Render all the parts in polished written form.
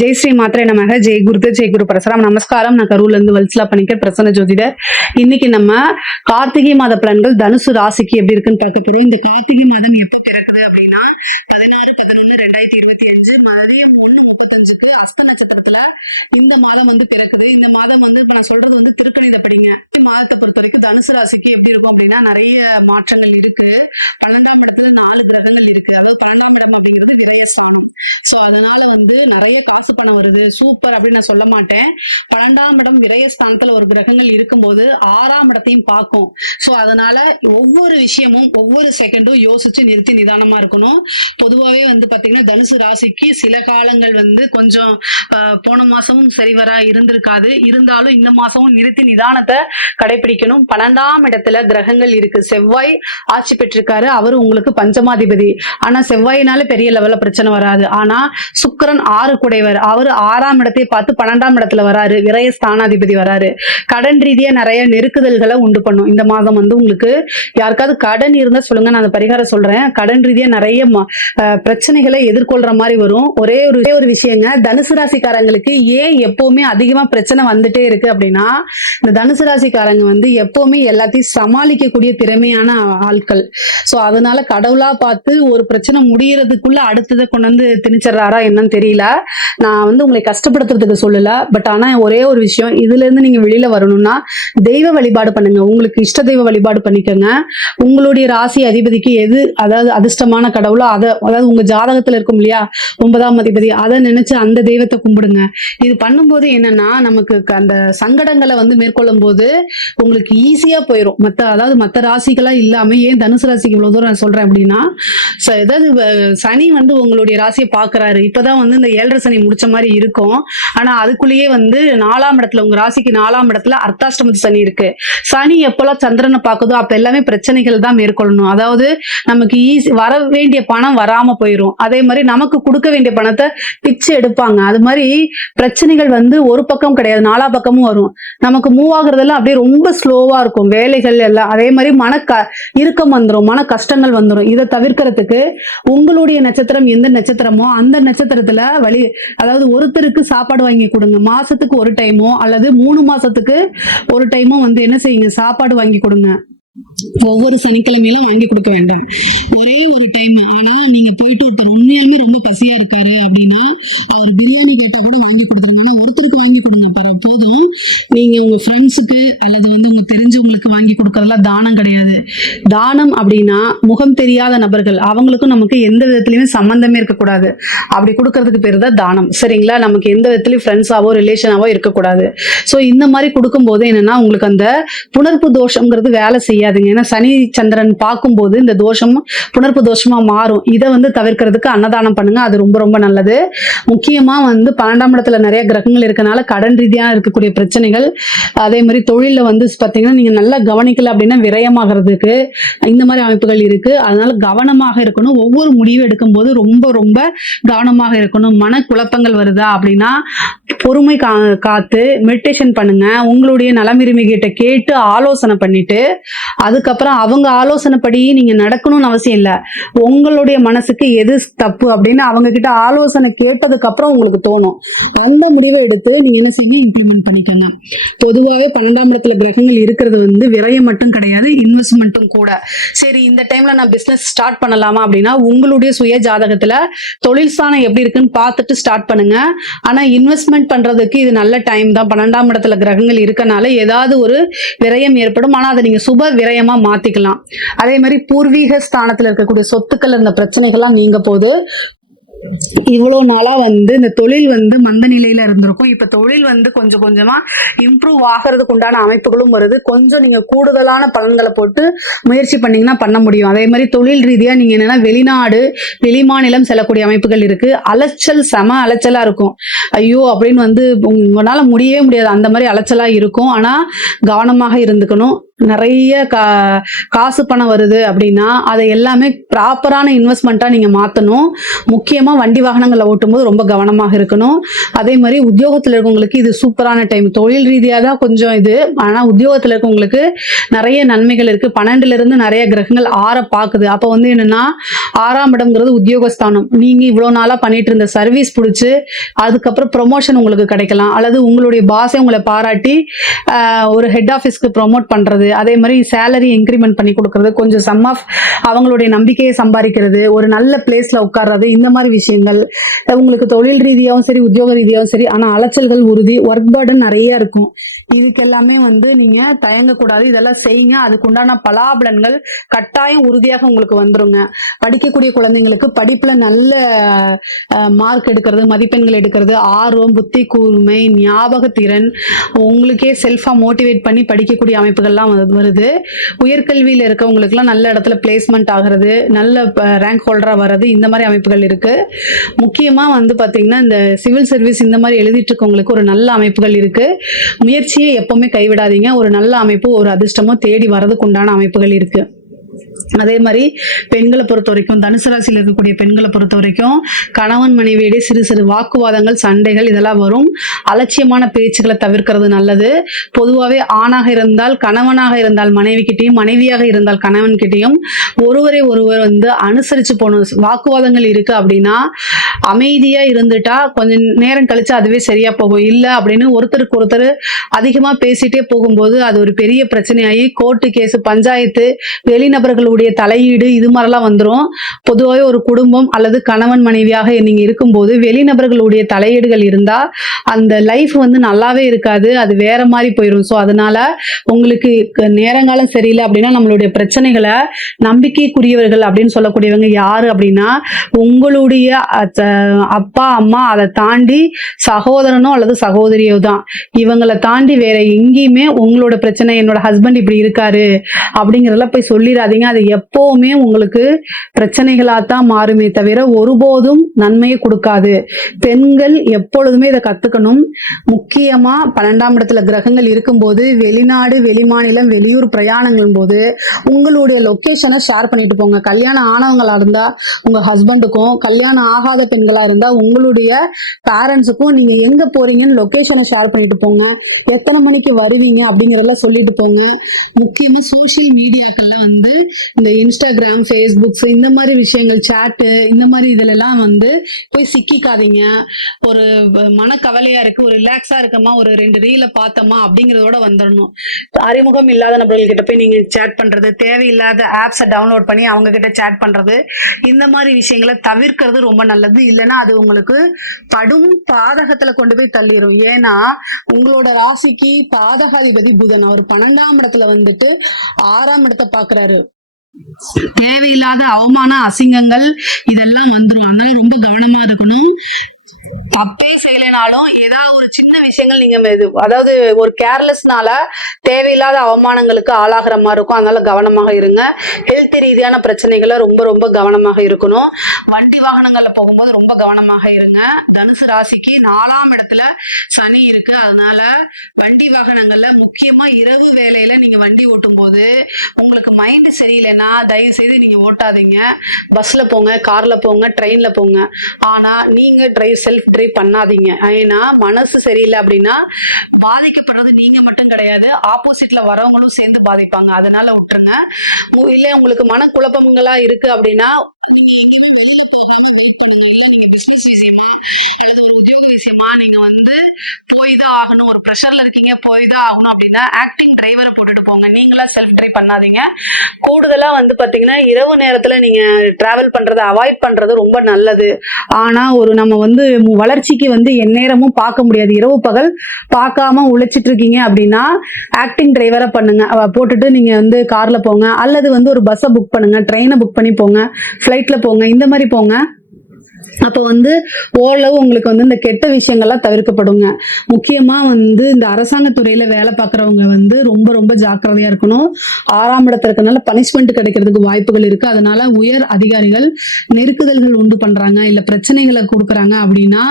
ஜெய் ஸ்ரீ மாத்திரை நமக. ஜெய் குருதேவ், ஜெய் குரு பரசுராம். நமஸ்காரம். நான் கரூர்ல இருந்து வல்சலா பணிக்கர், பிரசன்ன ஜோதிடர். இன்னைக்கு நம்ம கார்த்திகை மாத பலன்கள் தனுசு ராசிக்கு எப்படி இருக்குன்னு பார்க்க போறோம். இந்த கார்த்திகை மாதம் எப்ப பிறக்குது அப்படின்னா 16/11/2025 மதியம் 1:35க்கு அஸ்த நட்சத்திரத்துல இந்த மாதம் பிறக்குது. இந்த மாதம் இப்ப நான் சொல்றது திருக்கணிதப்படிங்க. மாதத்தை பொறுத்த வரைக்கும் தனுசு ராசிக்கு எப்படி இருக்கும் அப்படின்னா நிறைய மாற்றங்கள் இருக்கு. 12ஆம் இடத்துல 4 கிரகங்கள் இருக்கு. அதாவது 12ஆம் இடம் அப்படிங்கிறது விரயஸ்தானம். சோ அதனால நிறைய காசு பணம் வருது, சூப்பர் அப்படின்னு நான் சொல்ல மாட்டேன். 12ஆம் இடம் விரயஸ்தானத்துல ஒரு கிரகங்கள் இருக்கும்போது 6ஆம் இடத்தையும் பார்க்கும். சோ அதனால ஒவ்வொரு விஷயமும் ஒவ்வொரு செகண்டும் யோசிச்சு நிறுத்தி நிதானமா இருக்கணும். பொதுவாவே பாத்தீங்கன்னா தனுசு ராசிக்கு சில காலங்கள் கொஞ்சம் போன மாசமும் சரிவரா இருந்திருக்காது. இருந்தாலும் இந்த மாசமும் நிறுத்தி நிதானத்தை கடைபிடிக்கணும். 12ஆம் இடத்துல கிரகங்கள் இருக்கு. செவ்வாய் ஆட்சி பெற்றிருக்காரு. அவரு உங்களுக்கு பஞ்சமாதிபதி. ஆனா செவ்வாயினால பெரிய லெவல்ல பிரச்சனை வராது. ஆனா சுக்கிரன் 6 குடைவர். அவரு 6ஆம் இடத்தை பார்த்து 12ஆம் இடத்துல வராரு. விரய ஸ்தானாதிபதி வராரு. கடன் ரீதியா நிறைய நெருக்குதல்களை உண்டு பண்ணும். இந்த மாதம் உங்களுக்கு யாருக்காவது கடன் இருந்தா சொல்லுங்க, நான் அந்த பரிகாரம் சொல்றேன். கடன் ரீதியா நிறைய பிரச்சனைகளை எதிர்கொள்ற மாதிரி வரும். ஒரே ஒரு விஷயங்க, தனுசு ராசிக்காரங்களுக்கு ஏன் எப்பவுமே அதிகமா பிரச்சனை வந்துட்டே இருக்கு அப்படின்னா, இந்த தனுசு ராசிக்காரங்க எப்பவுமே எல்லாத்தையும் சமாளிக்கக்கூடிய திறமையான ஆட்கள். சோ அதனால கடவுளா பார்த்து ஒரு பிரச்சனை முடியறதுக்குள்ள அடுத்ததை கொண்டு திணிச்சிடறாரா என்னன்னு தெரியல. நான் உங்களை கஷ்டப்படுத்துறதுக்கு சொல்லல. பட் ஆனா ஒரே ஒரு விஷயம், இதுல இருந்து நீங்க வெளியில வரணும்னா தெய்வ வழிபாடு பண்ணுங்க. உங்களுக்கு இஷ்ட தெய்வ வழிபாடு பண்ணிக்கோங்க. உங்களுடைய ராசி அதிபதிக்கு எது அதாவது அதிர்ஷ்டமான கடவுளோ அதாவது உங்க ஜாதகத்துல இருக்கும் இல்லையா 9ஆம் அதிபதி, அதை நினைச்சு அந்த தெய்வத்தை கும்பிடுங்க. இது பண்ணும்போது என்னன்னா நமக்கு அந்த சங்கடங்களை மேற்கொள்ளும் போது உங்களுக்கு ஈஸியா போயிடும். மத்த ராசிகளா இல்லாம, ஏன் தனுசு ராசிக்கு இவ்வளவு தூரம் நான் சொல்றேன் அப்படின்னா, ஏதாவது சனி உங்களுடைய ராசியை பாக்குறாரு. இப்பதான் இந்த 7.5 சனி முடிச்ச மாதிரி இருக்கும். ஆனா அதுக்குள்ளேயே 4ஆம் இடத்துல, உங்க ராசிக்கு 4ஆம் இடத்துல அர்த்தாஷ்டமத்து சனி இருக்கு. சனி எப்பெல்லாம் சந்திரனை பாக்குதோ அப்ப எல்லாமே பிரச்சனைகள் தான் மேற்கொள்ளணும். அதாவது நமக்கு வர வேண்டிய பணம் வராம போயிடும். அதே மாதிரி நமக்கு கொடுக்க வேண்டிய பணத்தை பிச்சு எடுப்பாங்க. அது மாதிரி பிரச்சனைகள் ஒரு பக்கம் கிடையாது, 4 பக்கமும் வரும். நமக்கு மூவ் ஆகுறதெல்லாம் அப்படியே ரொம்ப ஸ்லோவா இருக்கும். வேலைகள் எல்லாம் அதே மாதிரி இறுக்கம் வந்துடும், மன கஷ்டங்கள் வந்துடும். இதை தவிர்க்கிறதுக்கு உங்களுடைய நட்சத்திரம் எந்த நட்சத்திரமோ அந்த நட்சத்திரத்துல அதாவது ஒருத்தருக்கு சாப்பாடு வாங்கி கொடுங்க. மாசத்துக்கு ஒரு டைமோ அல்லது 3 மாசத்துக்கு ஒரு டைமோ என்ன செய்யுங்க, சாப்பாடு வாங்கி கொடுங்க. ஒவ்வொரு சனிக்கிழமையிலும் வாங்கி கொடுக்க வேண்டாம், ஒரே ஒரு டைம். ஆனா நீங்க போயிட்டு ஒருத்தர் உண்மையாவே ரொம்ப பசியா இருக்காரு அப்படின்னா அவர் பிரியாணி கேட்டா கூட வாங்கி கொடுத்துருங்க. ஆனா ஒருத்தருக்கு வாங்கி கொடுங்க போதும். நீங்க உங்க ஃப்ரெண்ட்ஸுக்கு அல்லது உங்க தெரிஞ்சவங்களுக்கு வாங்கி கொடுக்கறதெல்லாம் தானம் கிடையாது. தானம் அப்படின்னா முகம் தெரியாத நபர்கள், அவங்களுக்கும் நமக்கு எந்த விதத்திலயுமே சம்பந்தமே இருக்கக்கூடாது. அப்படி கொடுக்கறதுக்கு பேரு தான் தானம். சரிங்களா? நமக்கு எந்த விதத்திலயும் ஃப்ரெண்ட்ஸாவோ ரிலேஷனாவோ இருக்கக்கூடாது. சோ இந்த மாதிரி கொடுக்கும் போது என்னன்னா உங்களுக்கு அந்த புணர்ப்பு தோஷம்ங்கிறது வேலை செய்யாதுங்க. ஏன்னா சனி சந்திரன் பார்க்கும்போது இந்த தோஷம் புணர்ப்பு தோஷமா மாறும். இதை தவிர்க்கிறதுக்கு அன்னதானம் பண்ணுங்க. அது ரொம்ப ரொம்ப நல்லது. முக்கியமா 12ஆம் இடத்துல நிறைய கிரகங்கள் இருக்கனால கடன் ரீதியா இருக்கக்கூடிய பிரச்சனைகள், அதே மாதிரி தொழில பாத்தீங்கன்னா நீங்க நல்லா கவனிக்கல அப்படின்னா விரயமாகிறதுக்கு இந்த மாதிரி அமைப்புகள் இருக்கு. அதனால கவனமாக இருக்கணும். ஒவ்வொரு முடிவு எடுக்கும் போது ரொம்ப ரொம்ப கவனமாக இருக்கணும். மன குழப்பங்கள் வருதா அப்படின்னா பொறுமை காத்து மெடிடேஷன் பண்ணுங்க. உங்களுடைய நலமிருமை கிட்ட கேட்டு ஆலோசனை பண்ணிட்டு அதுக்கப்புறம் அவங்க ஆலோசனைப்படி நீங்க நடக்கணும்னு அவசியம் இல்லை. உங்களுடைய மனசுக்கு எது தப்பு அப்படின்னு அவங்க கிட்ட ஆலோசனை கேட்டதுக்கு அப்புறம் உங்களுக்கு தோணும். அந்த முடிவை எடுத்து நீங்க என்ன செய்யுங்க, இம்ப்ளிமெண்ட் பண்ணிக்கோங்க. பொதுவாகவே 12ஆம் இடத்துல கிரகங்கள் இருக்கிறது விரயம் மட்டும் கிடையாது, இன்வெஸ்ட்மெண்ட்டும் கூட. சரி, இந்த டைம்ல நான் பிசினஸ் ஸ்டார்ட் பண்ணலாமா அப்படின்னா உங்களுடைய சுய ஜாதகத்துல தொழில் ஸ்தானம் எப்படி இருக்குன்னு பார்த்துட்டு ஸ்டார்ட் பண்ணுங்க. ஆனா இன்வெஸ்ட்மெண்ட் பண்றதுக்கு இது நல்ல டைம் தான். 12ஆம் இடத்துல கிரகங்கள் இருக்கனால ஏதாவது ஒரு விரயம் ஏற்படும். ஆனா அதை நீங்க சுப விரயமா மாத்திக்கலாம். அதே மாதிரி பூர்வீக ஸ்தானத்துல இருக்கக்கூடிய சொத்துக்கள் இருந்த பிரச்சனைகள்லாம் நீங்க போது. இவ்வளவு நாளா இந்த தொழில் மந்த நிலையில இருந்திருக்கும். இப்ப தொழில் கொஞ்சம் கொஞ்சமா இம்ப்ரூவ் ஆகிறதுக்கு உண்டான அமைப்புகளும் வருது. கொஞ்சம் நீங்க கூடுதலான பலன்களை போட்டு முயற்சி பண்ணீங்கன்னா பண்ண முடியும். அதே மாதிரி தொழில் ரீதியா நீங்க என்னன்னா வெளிநாடு வெளிமாநிலம் செல்லக்கூடிய அமைப்புகள் இருக்கு. அலைச்சல் செம அலைச்சலா இருக்கும். ஐயோ அப்படின்னு உங்களால முடியவே முடியாது, அந்த மாதிரி அலைச்சலா இருக்கும். ஆனா கவனமாக இருந்துக்கணும். நிறைய காசு பணம் வருது அப்படின்னா அதை எல்லாமே ப்ராப்பரான இன்வெஸ்ட்மெண்ட்டா நீங்க மாத்தணும். முக்கியமா வண்டி வாகனங்களை ஓட்டும்போது ரொம்ப கவனமாக இருக்கணும். அதே மாதிரி உத்தியோகத்துல இருக்கவங்களுக்கு இது சூப்பரான டைம். தொழில் ரீதியா தான் கொஞ்சம் இது, ஆனா உத்தியோகத்துல இருக்கவங்களுக்கு நிறைய நன்மைகள் இருக்கு. 12ல இருந்து நிறைய கிரகங்கள் 6 பாக்குது. அப்ப வந்து என்னன்னா 6ஆம் இடம்ங்கிறது உத்தியோகஸ்தானம். நீங்க இவ்வளவு நாளா பண்ணிட்டு இருந்த சர்வீஸ் பிடிச்சு அதுக்கப்புறம் ப்ரொமோஷன் உங்களுக்கு கிடைக்கலாம், அல்லது உங்களுடைய பாஸே உங்களை பாராட்டி ஒரு ஹெட் ஆஃபீஸ்க்கு ப்ரொமோட் பண்றது, அதே மாதிரி சேலரி இன்க்ரிமெண்ட் பண்ணி கொடுக்கறது, கொஞ்சம் சம் ஆஃப் அவங்களுடைய நம்பிக்கையை சம்பாதிக்கிறது, ஒரு நல்ல பிளேஸ்ல உட்கார்றது, இந்த மாதிரி விஷயங்கள் உங்களுக்கு தொழில் ரீதியாகவும் சரி உத்தியோக ரீதியாகவும் சரி. ஆனா அலைச்சல்கள் உறுதி, ஒர்க் பர்டன் நிறைய இருக்கும். இதுக்கு எல்லாமே வந்து நீங்க தயங்கக்கூடாது, இதெல்லாம் செய்யுங்க. அதுக்கு உண்டான பலாபலன்கள் கட்டாயம் உறுதியாக உங்களுக்கு வந்துருங்க. படிக்கக்கூடிய குழந்தைங்களுக்கு படிப்புல நல்ல மார்க் எடுக்கிறது, மதிப்பெண்கள் எடுக்கிறது, ஆர்வம், புத்தி கூர்மை, ஞாபக திறன், உங்களுக்கே செல்ஃபா மோட்டிவேட் பண்ணி படிக்கக்கூடிய அமைப்புகள்லாம் வருது. உயர்கல்வியில இருக்கவங்களுக்குலாம் நல்ல இடத்துல பிளேஸ்மெண்ட் ஆகிறது, நல்ல ரேங்க் ஹோல்டரா வர்றது, இந்த மாதிரி அமைப்புகள் இருக்கு. முக்கியமா வந்து பாத்தீங்கன்னா இந்த சிவில் சர்வீஸ் இந்த மாதிரி எழுதிட்டு இருக்கவங்களுக்கு ஒரு நல்ல அமைப்புகள் இருக்கு. முயற்சியை எப்பவுமே கைவிடாதீங்க. ஒரு நல்ல அமைப்பு, ஒரு அதிர்ஷ்டமோ தேடி வரதுக்கு உண்டான அமைப்புகள் இருக்கு. அதே மாதிரி பெண்களை பொறுத்த வரைக்கும், தனுசு ராசியில் இருக்கக்கூடிய பெண்களை பொறுத்த வரைக்கும் கணவன் மனைவியிடையே சிறு சிறு வாக்குவாதங்கள், சண்டைகள் இதெல்லாம் வரும். அலட்சியமான பேச்சுக்களை தவிர்க்கிறது நல்லது. பொதுவாகவே ஆணாக இருந்தால் கணவனாக இருந்தால் மனைவி கிட்டையும், மனைவியாக இருந்தால் கணவன் கிட்டையும் ஒருவரை ஒருவர் வந்து அனுசரிச்சு போகணும். வாக்குவாதங்கள் இருக்கு அப்படின்னா அமைதியா இருந்துட்டா கொஞ்சம் நேரம் கழிச்சு அதுவே சரியா போகும். இல்லை அப்படின்னு ஒருத்தருக்கு ஒருத்தர் அதிகமா பேசிட்டே போகும்போது அது ஒரு பெரிய பிரச்சனையாகி கோர்ட்டு கேஸ், பஞ்சாயத்து, வெளிநபர்களுடைய தலையீடு இது மாதிரிலாம் வந்துடும். பொதுவாகவே ஒரு குடும்பம் அல்லது கணவன் மனைவியாக நீங்க இருக்கும்போது வெளிநபர்களுடைய தலையீடுகள் இருந்தா அந்த லைஃப் வந்து நல்லாவே இருக்காது, அது வேற மாதிரி போயிடும். ஸோ அதனால உங்களுக்கு நேரங்காலம் சரியில்லை அப்படின்னா நம்மளுடைய பிரச்சனைகளை நம்பிக்கைக்குரியவர்கள் அப்படின்னு சொல்லக்கூடியவங்க யாரு அப்படின்னா உங்களுடைய அப்பா அம்மா, அதை தாண்டி சகோதரனோ அல்லது சகோதரியோ தான். இவங்களை தாண்டி வேற எங்கேயுமே உங்களோட பிரச்சனை என்னோட ஹஸ்பண்ட் இப்படி இருக்காரு அப்படிங்கிறதெல்லாம் போய் சொல்லிடாதீங்க. அது எப்பவுமே உங்களுக்கு பிரச்சனைகளாத்தான் மாறுமே தவிர ஒருபோதும் நன்மையை கொடுக்காது. பெண்கள் எப்பொழுதுமே இதை கத்துக்கணும். முக்கியமா 12ஆம் இடத்துல கிரகங்கள் இருக்கும்போது வெளிநாடு, வெளிமாநிலம், வெளியூர் பிரயாணங்கள் போது உங்களுடைய லொகேஷனை ஷேர் பண்ணிட்டு போங்க. கல்யாணம் ஆனவங்களா இருந்தா உங்க ஹஸ்பண்டுக்கும், கல்யாணம் ஆகாத பெண்களா இருந்தா உங்களுடைய பேரண்ட்ஸுக்கும் நீங்க எங்க போறீங்கன்னு லொகேஷனை ஷேர் பண்ணிட்டு போங்க. எத்தனை மணிக்கு வருவீங்க அப்படிங்கறதெல்லாம் சொல்லிட்டு போங்க. முக்கியமா சோசியல் மீடியாக்கள்ல வந்து இந்த இன்ஸ்டாகிராம், ஃபேஸ்புக்ஸ் இந்த மாதிரி விஷயங்கள், சாட்டு, இந்த மாதிரி இதுலலாம் வந்து போய் சிக்கிக்காதீங்க. ஒரு மனக்கவலையா இருக்கு, ஒரு ரிலாக்ஸா இருக்கமா, ஒரு 2 ரீல பார்த்தோமா அப்படிங்கிறதோட வந்துடணும். அறிமுகம் இல்லாத நபர்கள் கிட்ட போய் நீங்க சேட் பண்றது, தேவையில்லாத ஆப்ஸை டவுன்லோட் பண்ணி அவங்க கிட்ட சேட் பண்றது, இந்த மாதிரி விஷயங்களை தவிர்க்கிறது ரொம்ப நல்லது. இல்லைன்னா அது உங்களுக்கு படும் பாதகத்துல கொண்டு போய் தள்ளிடும். ஏன்னா உங்களோட ராசிக்கு பாதகாதிபதி புதன், அவர் 12ஆம் இடத்துல வந்துட்டு 6ஆம் இடத்தை பாக்குறாரு. தேவையில்லாத அவமான, அசிங்கங்கள் இதெல்லாம் வந்துடும். அதனால ரொம்ப கவனமா இருக்கணும். தப்பே செய்யலைனாலும் ஏதாவது ஒரு சின்ன விஷயங்கள் நீங்க அதாவது ஒரு கேர்லெஸ்னால தேவையில்லாத அவமானங்களுக்கு ஆளாகிற மாதிரி இருக்கும். அதனால கவனமாக இருங்க. ஹெல்த் ரீதியான பிரச்சனைகளை ரொம்ப ரொம்ப கவனமாக இருக்கணும். வண்டி வாகனங்கள்ல போகும்போது ரொம்ப கவனமாக இருங்க. தனுசு ராசிக்கு 4ஆம் இடத்துல சனி இருக்கு. அதனால வண்டி வாகனங்கள்ல முக்கியமா இரவு வேலையில நீங்க வண்டி ஓட்டும் போது உங்களுக்கு மைண்ட் சரியில்லைன்னா தயவு செய்து நீங்க ஓட்டாதீங்க. பஸ்ல போங்க, கார்ல போங்க, ட்ரெயின்ல போங்க. ஆனா நீங்க செல்ஃப் டிரைவ் பண்ணாதீங்க. ஏன்னா மனசு சரியில்லை அப்படின்னா பாதிக்கப்படுறது நீங்க மட்டும் கிடையாது, ஆப்போசிட்ல வரவங்களும் சேர்ந்து பாதிப்பாங்க. அதனால விட்டுருங்க. இல்ல உங்களுக்கு மனக்குழப்பங்களா இருக்கு அப்படின்னா பிசினஸ் விஷயமா அல்லது ஒரு உத்தியோக விஷயமா நீங்க வந்து போய் தான் ஆகணும், ஒரு ப்ரெஷர்ல இருக்கீங்க, போய் தான் ஆகணும் அப்படின்னா ஆக்டிங் டிரைவரை போட்டுட்டு போங்க. நீங்களா செல்ஃப் டிரைவ் பண்ணாதீங்க. கூடுதலா வந்து பாத்தீங்கன்னா இரவு நேரத்துல நீங்க டிராவல் பண்றதை அவாய்ட் பண்றது ரொம்ப நல்லது. ஆனா ஒரு நம்ம வந்து வளர்ச்சிக்கு வந்து எந்நேரமும் பார்க்க முடியாது. இரவு பகல் பார்க்காம உழைச்சிட்டு இருக்கீங்க அப்படின்னா ஆக்டிங் டிரைவரை பண்ணுங்க. போட்டுட்டு நீங்க வந்து கார்ல போங்க, அல்லது வந்து ஒரு பஸ்ஸை புக் பண்ணுங்க, ட்ரெயினை புக் பண்ணி போங்க, ஃபிளைட்ல போங்க, இந்த மாதிரி போங்க. அப்போ வந்து ஓரளவு உங்களுக்கு வந்து இந்த கெட்ட விஷயங்கள்லாம் தவிர்க்கப்படுங்க. முக்கியமா வந்து இந்த அரசாங்க துறையில வேலை பார்க்குறவங்க வந்து ரொம்ப ரொம்ப ஜாக்கிரதையா இருக்கணும். 6ஆம் இடத்துல இருக்கனால பனிஷ்மெண்ட் கிடைக்கிறதுக்கு வாய்ப்புகள் இருக்கு. அதனால உயர் அதிகாரிகள் நெருக்குதல்கள் உண்டு பண்றாங்க, இல்ல பிரச்சனைகள குடுக்குறாங்க அப்படின்னா,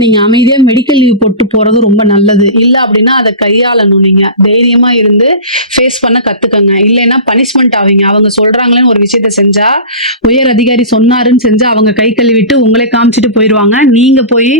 நீங்க அமைதியா மெடிக்கல் லீவ் போட்டு போறது ரொம்ப நல்லது. இல்ல அப்படின்னா அத கையாளணும் நீங்க. தைரியமா இருந்து ஃபேஸ் பண்ண கத்துக்கங்க. இல்லைன்னா பனிஷ்மெண்ட் ஆவீங்க. அவங்க சொல்றாங்களேன்னு ஒரு விஷயத்த செஞ்சா, உயர் அதிகாரி சொன்னாருன்னு செஞ்சா அவங்க கை கழுவிட்டு உங்களே காமிச்சிட்டு போயிருவாங்க. நீங்க போய்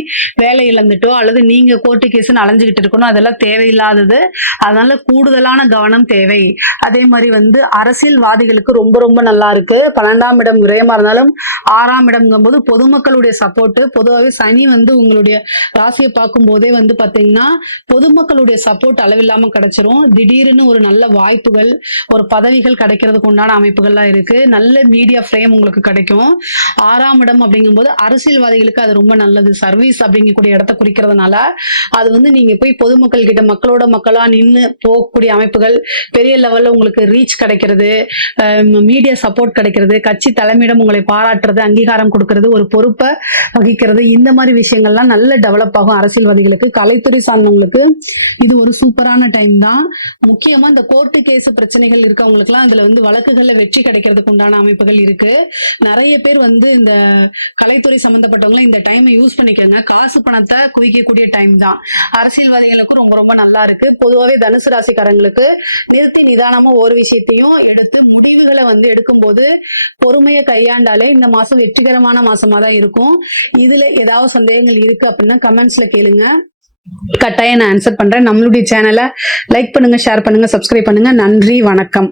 வேலை இழந்துட்டோ அல்லது நீங்க கோர்ட்டு கேஸ்ன்னு அலைஞ்சுகிட்டு இருக்கணும். அதெல்லாம் தேவையில்லாதது. அதனால கூடுதலான கவனம் தேவை. அதே மாதிரி வந்து அரசியல்வாதிகளுக்கு ரொம்ப ரொம்ப நல்லா இருக்கு. 12ஆம் இடம் விரயமா இருந்தாலும் 6ஆம் இடம்ங்கும்போது பொதுமக்களுடைய சப்போர்ட். பொதுவாகவே சனி வந்து உங்களுடைய ராசியை பார்க்கும் போதே வந்து பாத்தீங்கன்னா பொதுமக்களுடைய சப்போர்ட் அளவில்லாம கிடைச்சிரும். திடீர்னு ஒரு நல்ல வாய்ப்புகள், ஒரு பதவிகள் கிடைக்கிறதுக்கு உண்டான அமைப்புகள்லாம் இருக்கு. நல்ல மீடியா ஃப்ரேம் உங்களுக்கு கிடைக்கும். 6ஆம் இடம் அப்படிங்கும்போது அரசியல்வாதிகளுக்கு அது ரொம்ப நல்லது. சர்வீஸ் அப்படிங்கக்கூடிய இடத்த குறிக்கிறதுனால அது வந்து நீங்க போய் பொதுமக்கள் கிட்ட மக்களோட மக்களா நின்று போகக்கூடிய அமைப்புகள், பெரிய லெவல்ல உங்களுக்கு ரீச் கிடைக்கிறது, மீடியா சப்போர்ட் கிடைக்கிறது, கட்சி தலைமையிடம் உங்களை பாராட்டுறது, அங்கீகாரம் கொடுக்கறது, ஒரு பொறுப்பை வகிக்கிறது, இந்த மாதிரி விஷயங்கள்லாம் நல்ல டெவலப் ஆகும் அரசியல்வாதிகளுக்கு. கலைத்துறை சார்ந்தவங்களுக்கு இது ஒரு சூப்பரான டைம் தான். முக்கியமா இந்த கோர்ட்டு கேஸ் பிரச்சனைகள் இருக்கவங்களுக்குலாம் அதுல வந்து வழக்குகள்ல வெற்றி கிடைக்கிறதுக்கு உண்டான அமைப்புகள் இருக்கு. நிறைய பேர் வந்து இந்த கலைத்துறை சம்பந்தப்பட்டவங்களும் இந்த டைமை யூஸ் பண்ணிக்கங்க. காசு பணத்தை குவிக்கக்கூடிய டைம் தான். அரசியல்வாதிகளுக்கும் ரொம்ப ரொம்ப நல்லா இருக்கு. பொதுவாகவே தனுசு ராசிக்காரங்களுக்கு நிறுத்தி நிதானமா ஒரு விஷயத்தையும் எடுத்து முடிவுகளை வந்து எடுக்கும்போது பொறுமையை கையாண்டாலே இந்த மாசம் வெற்றிகரமான மாசமா தான் இருக்கும். இதுல ஏதாவது சந்தேகங்கள் இருக்கு அப்படின்னா கமெண்ட்ஸ்ல கேளுங்க, கட்டாயம் நான் ஆன்சர் பண்றேன். நம்மளுடைய சேனலை லைக் பண்ணுங்க, ஷேர் பண்ணுங்க, சப்ஸ்கிரைப் பண்ணுங்க. நன்றி, வணக்கம்.